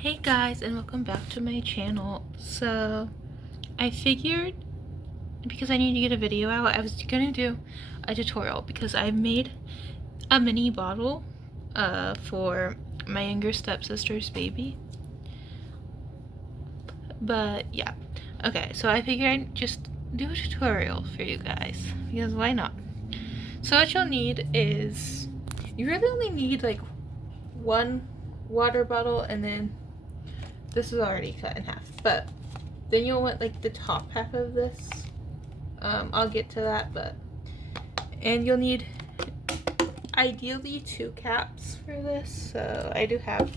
Hey guys, and welcome back to my channel. So I figured, because I need to get a video out, I was gonna do a tutorial because I made a mini bottle for my younger stepsister's baby. But yeah, okay, so I figured I'd just do a tutorial for you guys because why not? So what you'll need is, you really only need like one water bottle, and then this is already cut in half, but then you'll want like the top half of this. I'll get to that, and you'll need ideally 2 caps for this. So I do have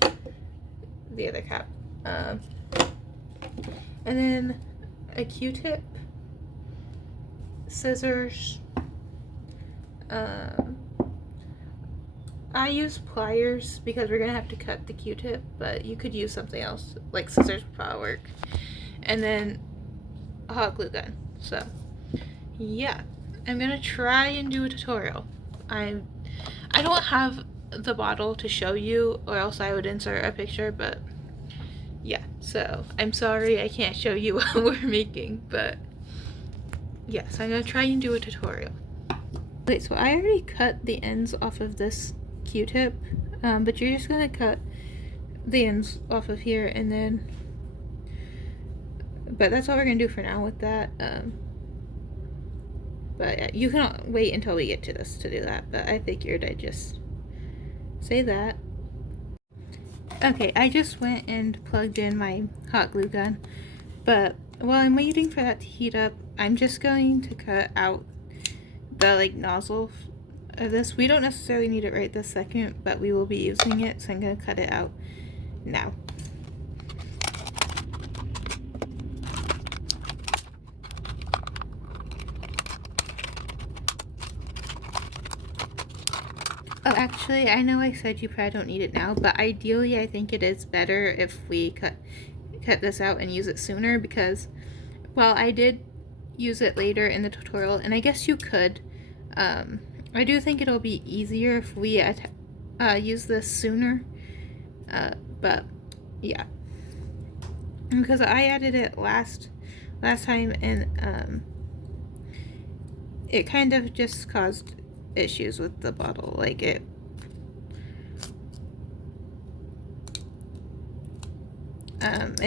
the other cap, and then a Q-tip, scissors. I use pliers because we're gonna have to cut the Q-tip, but you could use something else, like scissors would probably work. And then a hot glue gun. So yeah, I'm gonna try and do a tutorial. I don't have the bottle to show you, or else I would insert a picture, but yeah, so I'm sorry I can't show you what we're making, but yes, I'm gonna try and do a tutorial. Okay, so I already cut the ends off of this Q-tip, but you're just gonna cut the ends off of here, and then, but that's all we're gonna do for now with that. But yeah, you can wait until we get to this to do that, but I figured I'd just say that. Okay, I just went and plugged in my hot glue gun, but while I'm waiting for that to heat up, I'm just going to cut out the nozzle of this. We don't necessarily need it right this second, but we will be using it, so I'm going to cut it out now. Oh, actually, I know I said you probably don't need it now, but ideally I think it is better if we cut this out and use it sooner, because while I did use it later in the tutorial, and I guess you could, I do think it'll be easier if we use this sooner, but yeah, because I added it last time, and it kind of just caused issues with the bottle. Like it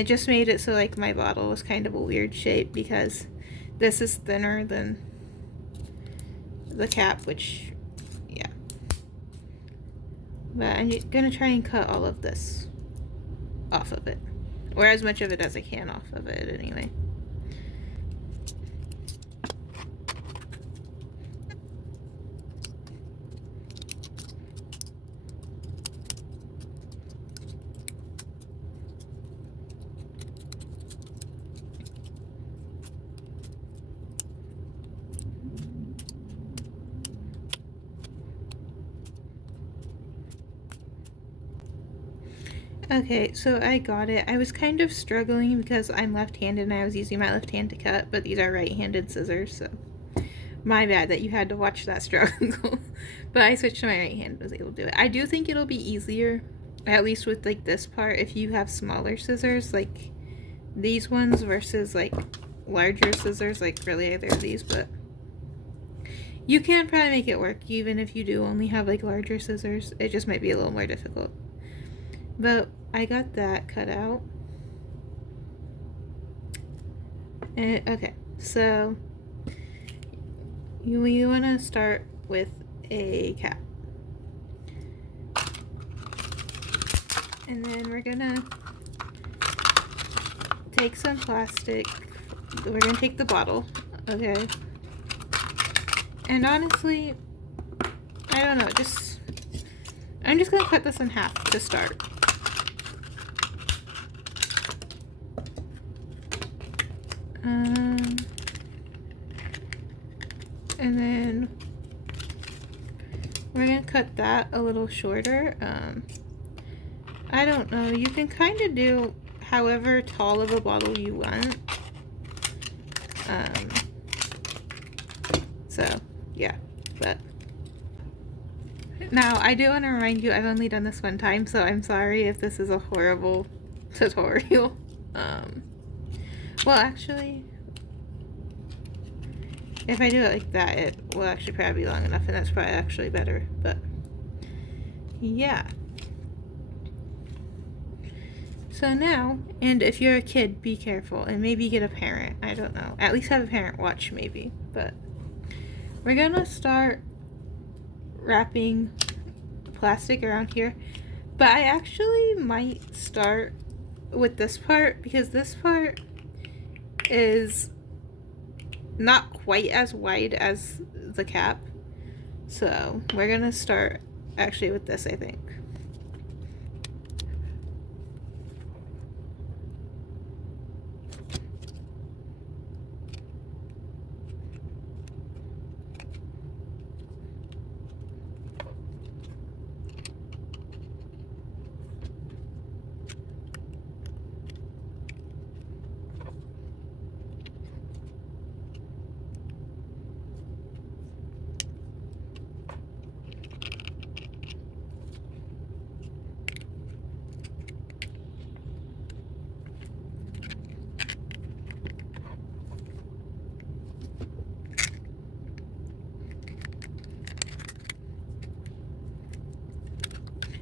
just made it so like my bottle was kind of a weird shape because this is thinner than the cap, which yeah. But I'm gonna try and cut all of this off of it, or as much of it as I can off of it anyway. Okay, so I got it. I was kind of struggling because I'm left-handed and I was using my left hand to cut, but these are right-handed scissors, so my bad that you had to watch that struggle. But I switched to my right hand and was able to do it. I do think it'll be easier, at least with like this part, if you have smaller scissors like these ones versus like larger scissors, like really either of these, but you can probably make it work even if you do only have like larger scissors. It just might be a little more difficult. But I got that cut out. And, okay, so you want to start with a cap. And then we're gonna take some plastic. We're gonna take the bottle, okay? And honestly, I don't know, I'm just gonna cut this in half to start. And then we're gonna cut that a little shorter. I don't know, you can kind of do however tall of a bottle you want. So yeah, but now I do want to remind you I've only done this one time, so I'm sorry if this is a horrible tutorial. Well, actually, if I do it like that, it will actually probably be long enough, and that's probably actually better. But yeah. So now, and if you're a kid, be careful, and maybe get a parent. I don't know. At least have a parent watch, maybe. But we're gonna start wrapping plastic around here. But I actually might start with this part, because this part is not quite as wide as the cap. So we're gonna start actually with this, I think.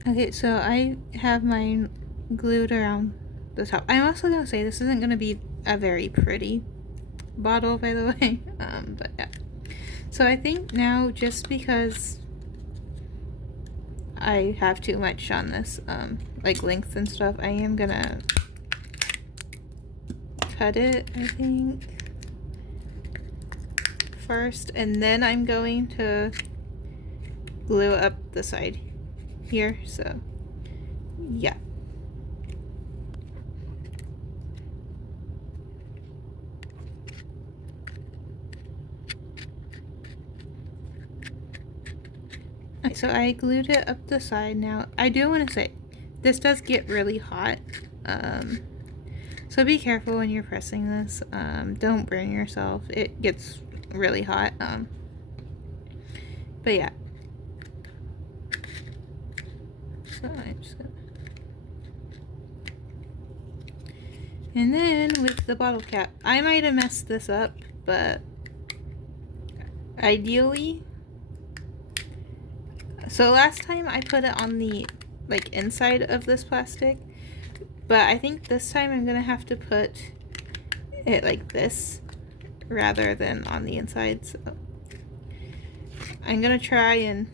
Okay, so I have mine glued around the top. I'm also gonna say this isn't gonna be a very pretty bottle, by the way. But yeah. So I think now, just because I have too much on this, like length and stuff, I am gonna cut it, I think, first, and then I'm going to glue up the side here. So yeah. Okay, so I glued it up the side. Now I do want to say this does get really hot, so be careful when you're pressing this. Don't burn yourself. It gets really hot. But yeah. So I'm just gonna... And then with the bottle cap, I might have messed this up, but ideally, so last time I put it on the like inside of this plastic, but I think this time I'm gonna have to put it like this rather than on the inside. So I'm gonna try and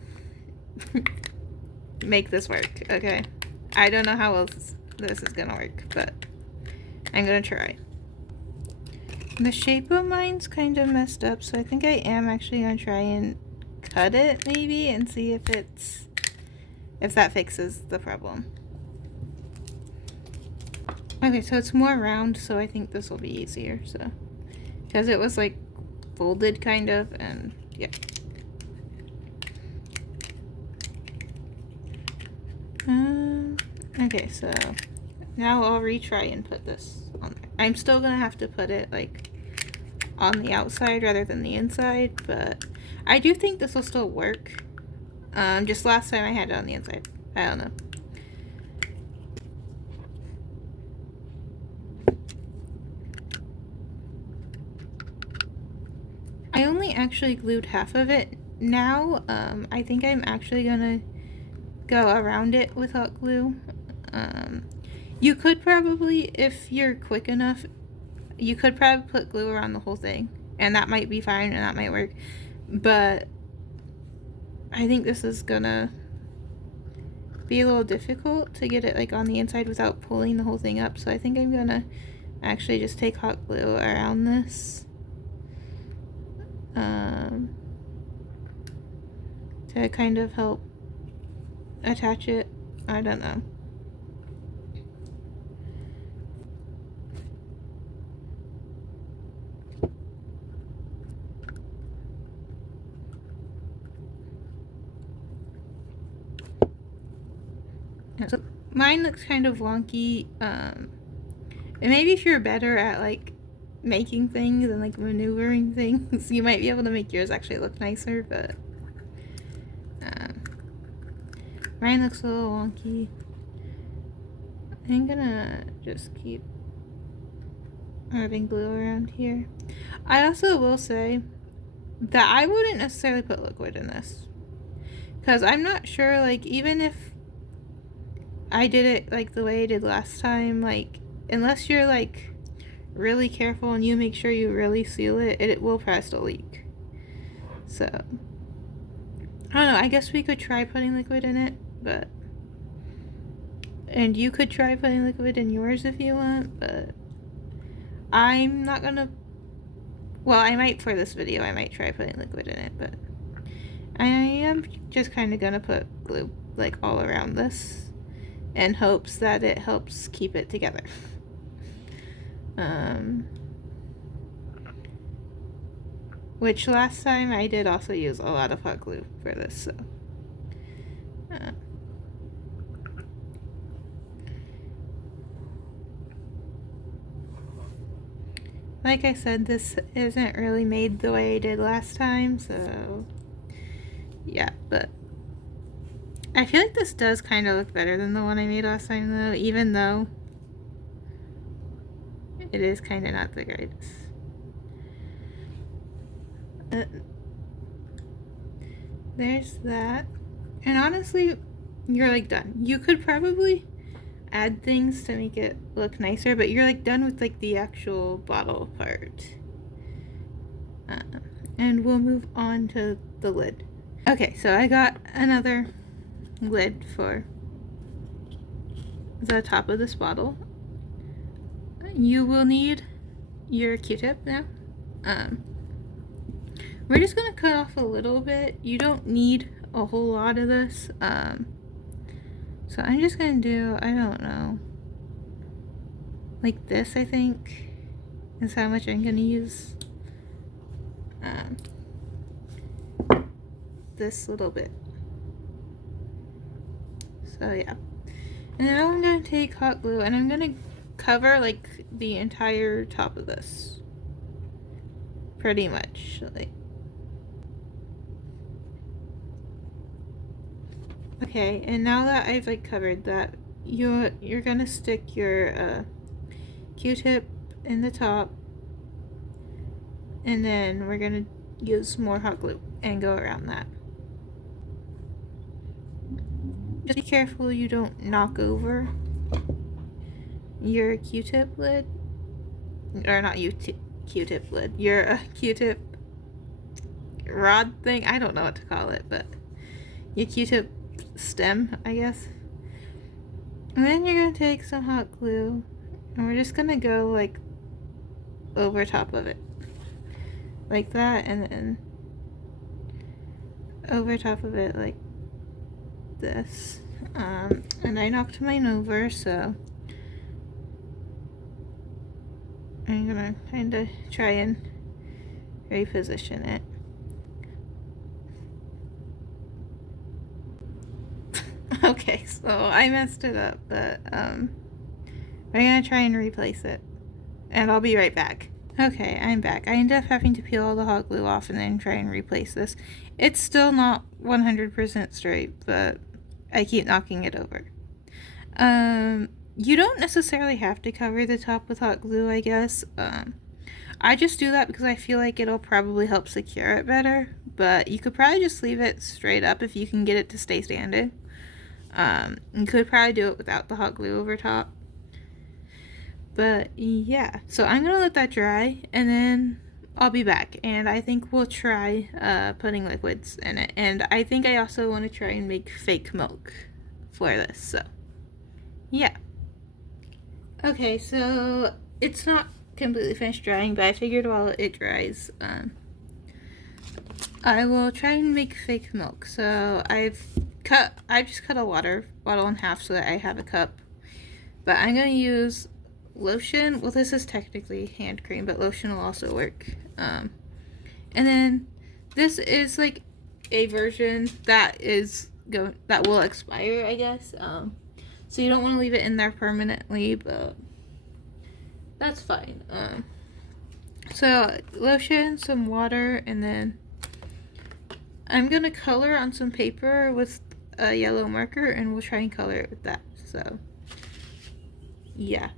make this work. Okay, I don't know how else this is gonna work, but I'm gonna try. The shape of mine's kind of messed up, so I think I am actually gonna try and cut it maybe and see if that fixes the problem. Okay, so it's more round, so I think this will be easier. So because it was like folded kind of, and yeah. Okay, so now I'll retry and put this on there. I'm still gonna have to put it like on the outside rather than the inside, but I do think this will still work. Just last time I had it on the inside. I don't know. I only actually glued half of it. Now, I think I'm actually gonna go around it with hot glue. You could probably, if you're quick enough, you could probably put glue around the whole thing, and that might be fine and that might work. But I think this is gonna be a little difficult to get it like on the inside without pulling the whole thing up. So I think I'm gonna actually just take hot glue around this. To kind of help attach it. I don't know. So mine looks kind of wonky. And maybe if you're better at like making things and like maneuvering things, you might be able to make yours actually look nicer, but mine looks a little wonky. I'm gonna just keep adding glue around here. I also will say that I wouldn't necessarily put liquid in this, because I'm not sure, like, even if I did it like the way I did last time, like, unless you're like really careful and you make sure you really seal it, it will probably still leak. So I don't know, I guess we could try putting liquid in it, but, and you could try putting liquid in yours if you want, but I'm not gonna, well, I might for this video, I might try putting liquid in it, but I am just kind of gonna put glue like all around this in hopes that it helps keep it together. Which last time I did also use a lot of hot glue for this, so. Like I said, this isn't really made the way I did last time, so yeah, but I feel like this does kind of look better than the one I made last time though, even though it is kind of not the greatest. There's that. And honestly, you're like done. You could probably add things to make it look nicer, but you're like done with like the actual bottle part. And we'll move on to the lid. Okay, so I got another lid for the top of this bottle. You will need your Q-tip now. We're just gonna cut off a little bit. You don't need a whole lot of this. So I'm just gonna do, I don't know, like this, I think, is how much I'm gonna use. This little bit. So yeah. And now I'm gonna take hot glue and I'm gonna cover like the entire top of this. Pretty much, like. Okay, and now that I've like covered that, you're gonna stick your Q-tip in the top, and then we're gonna use more hot glue and go around that. Just be careful you don't knock over your Q-tip lid, or not Q-tip lid, your Q-tip rod thing. I don't know what to call it, but your Q-tip stem, I guess. And then you're gonna take some hot glue and we're just gonna go like over top of it like that, and then over top of it like this. And I knocked mine over, so I'm gonna kind of try and reposition it. Okay, so I messed it up, but we're gonna try and replace it, and I'll be right back. Okay, I'm back. I ended up having to peel all the hot glue off and then try and replace this. It's still not 100% straight, but I keep knocking it over. You don't necessarily have to cover the top with hot glue, I guess. I just do that because I feel like it'll probably help secure it better, but you could probably just leave it straight up if you can get it to stay standing. You could probably do it without the hot glue over top. But yeah, so I'm gonna let that dry and then I'll be back, and I think we'll try putting liquids in it, and I think I also want to try and make fake milk for this, so yeah. Okay, so it's not completely finished drying, but I figured while it dries, I will try and make fake milk. So I've just cut a water bottle in half so that I have a cup, but I'm gonna use lotion. Well, this is technically hand cream, but lotion will also work. And then this is like a version that will expire, I guess. So you don't want to leave it in there permanently, but that's fine. So lotion, some water, and then I'm gonna color on some paper with a yellow marker, and we'll try and color it with that. So yeah.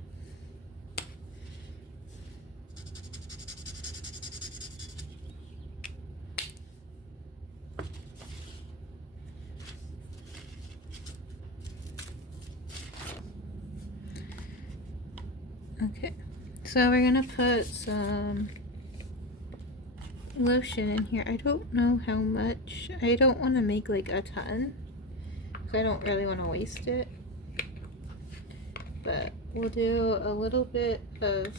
Okay, so we're gonna put some lotion in here. I don't know how much. I don't want to make like a ton, so I don't really want to waste it. But we'll do a little bit of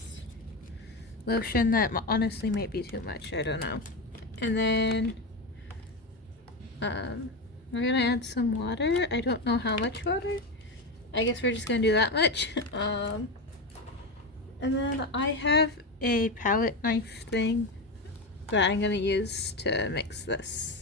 lotion that honestly might be too much. I don't know. And then we're gonna add some water. I don't know how much water. I guess we're just gonna do that much. And then I have a palette knife thing that I'm gonna use to mix this.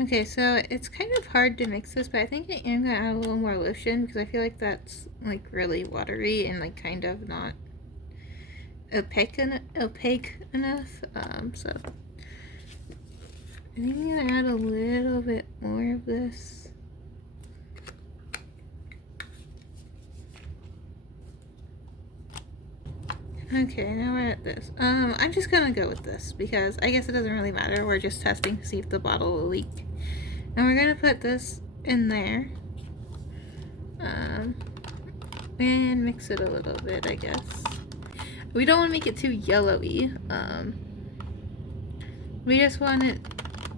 Okay, so it's kind of hard to mix this, but I think I am gonna add a little more lotion because I feel like that's like really watery and like kind of not opaque enough. So I think I'm gonna add a little bit more of this. Okay, now we're at this. I'm just gonna go with this because I guess it doesn't really matter. We're just testing to see if the bottle will leak. And we're gonna put this in there. And mix it a little bit, I guess. We don't want to make it too yellowy. We just want it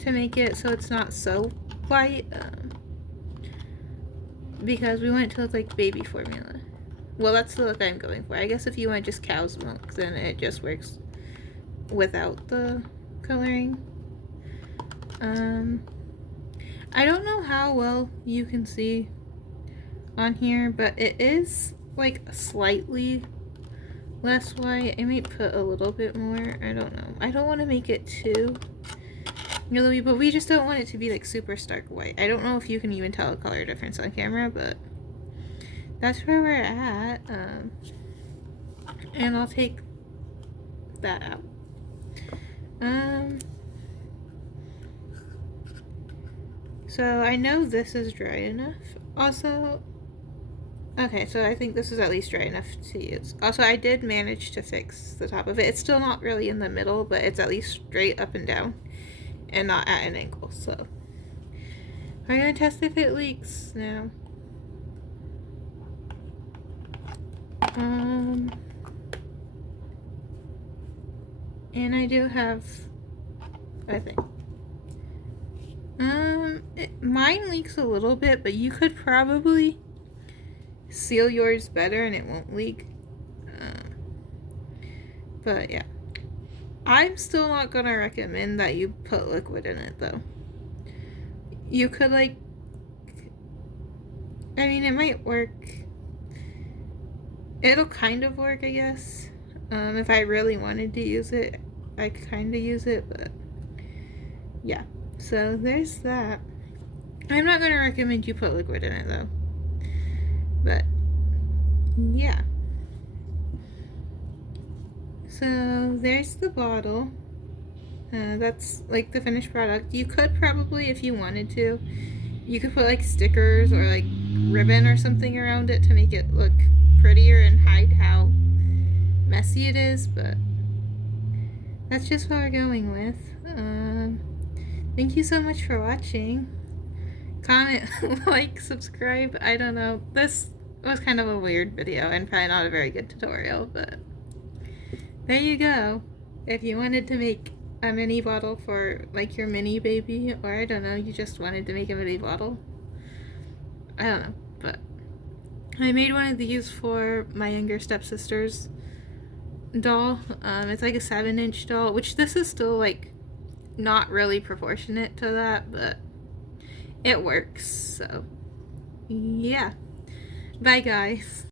to make it so it's not so white. Because we want it to look like baby formula. Well, that's the look I'm going for. I guess if you want just cow's milk, then it just works without the coloring. I don't know how well you can see on here, but it is like slightly less white. I might put a little bit more. I don't know. I don't want to make it too yellowy, but we just don't want it to be like super stark white. I don't know if you can even tell a color difference on camera, but that's where we're at. And I'll take that out. So I know this is dry enough. Also, okay, so I think this is at least dry enough to use. Also, I did manage to fix the top of it. It's still not really in the middle, but it's at least straight up and down and not at an angle. So we're gonna test if it leaks now. And I do have, I think. Mine leaks a little bit, but you could probably seal yours better and it won't leak. But yeah. I'm still not gonna recommend that you put liquid in it though. You could like, I mean it might work. It'll kind of work, I guess. If I really wanted to use it, I could kind of use it, but yeah. So there's that. I'm not going to recommend you put liquid in it though. But yeah. So there's the bottle. That's like the finished product. You could probably, if you wanted to, you could put like stickers or like ribbon or something around it to make it look prettier and hide how messy it is, but that's just what we're going with. Thank you so much for watching. Comment, like, subscribe. I don't know. This was kind of a weird video and probably not a very good tutorial, but there you go. If you wanted to make a mini bottle for like your mini baby, or I don't know, you just wanted to make a mini bottle. I don't know, but I made one of these for my younger stepsister's doll. It's like a 7-inch doll, which this is still like not really proportionate to that, but it works. So yeah, bye guys.